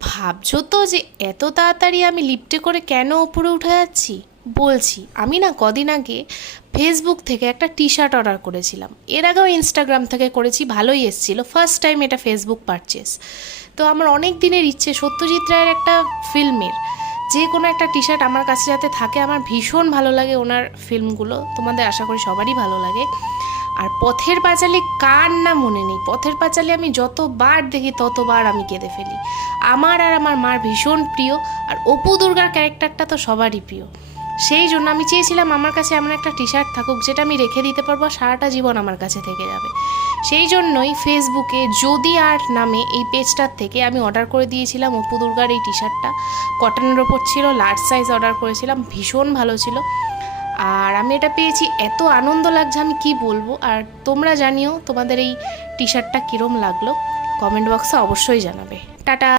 ভাবছো তো যে এত তাড়াতাড়ি আমি লিফটে করে কেন ওপরে উঠে যাচ্ছি? বলছি, আমি না কদিন আগে ফেসবুক থেকে একটা টি শার্ট অর্ডার করেছিলাম। এর আগেও ইনস্টাগ্রাম থেকে করেছি, ভালোই এসেছিলো। ফার্স্ট টাইম এটা ফেসবুক পারচেস। তো আমার অনেক দিনের ইচ্ছে সত্যজিৎ রায়ের একটা ফিল্মের যে কোনো একটা টি শার্ট আমার কাছে যাতে থাকে। আমার ভীষণ ভালো লাগে ওনার ফিল্মগুলো, তোমাদের আশা করি সবারই ভালো লাগে। আর পথের পাঁচালী কার না মনে নেই? পথের পাঁচালী আমি যতবার দেখি ততবার আমি কেঁদে ফেলি। আমার আর আমার মার ভীষণ প্রিয়। আর অপু দুর্গার ক্যারেক্টারটা তো সবারই প্রিয়। সেই জন্য আমি চেয়েছিলাম আমার কাছে এমন একটা টি শার্ট থাকুক যেটা আমি রেখে দিতে পারবো, সারাটা জীবন আমার কাছে থেকে যাবে। সেই জন্যই ফেসবুকে যদি আর্ট নামে এই পেজটার থেকে আমি অর্ডার করে দিয়েছিলাম অপু দুর্গার এই টি শার্টটা। কটনের ওপর ছিল, লার্জ সাইজ অর্ডার করেছিলাম, ভীষণ ভালো ছিল। আর আমি এটা পেয়েছি, এত আনন্দ লাগছে আমি কি বলবো। আর তোমরা জানিও তোমাদের এই টি শার্টটা কীরম লাগলো, কমেন্ট বক্সে অবশ্যই জানাবে। টাটা।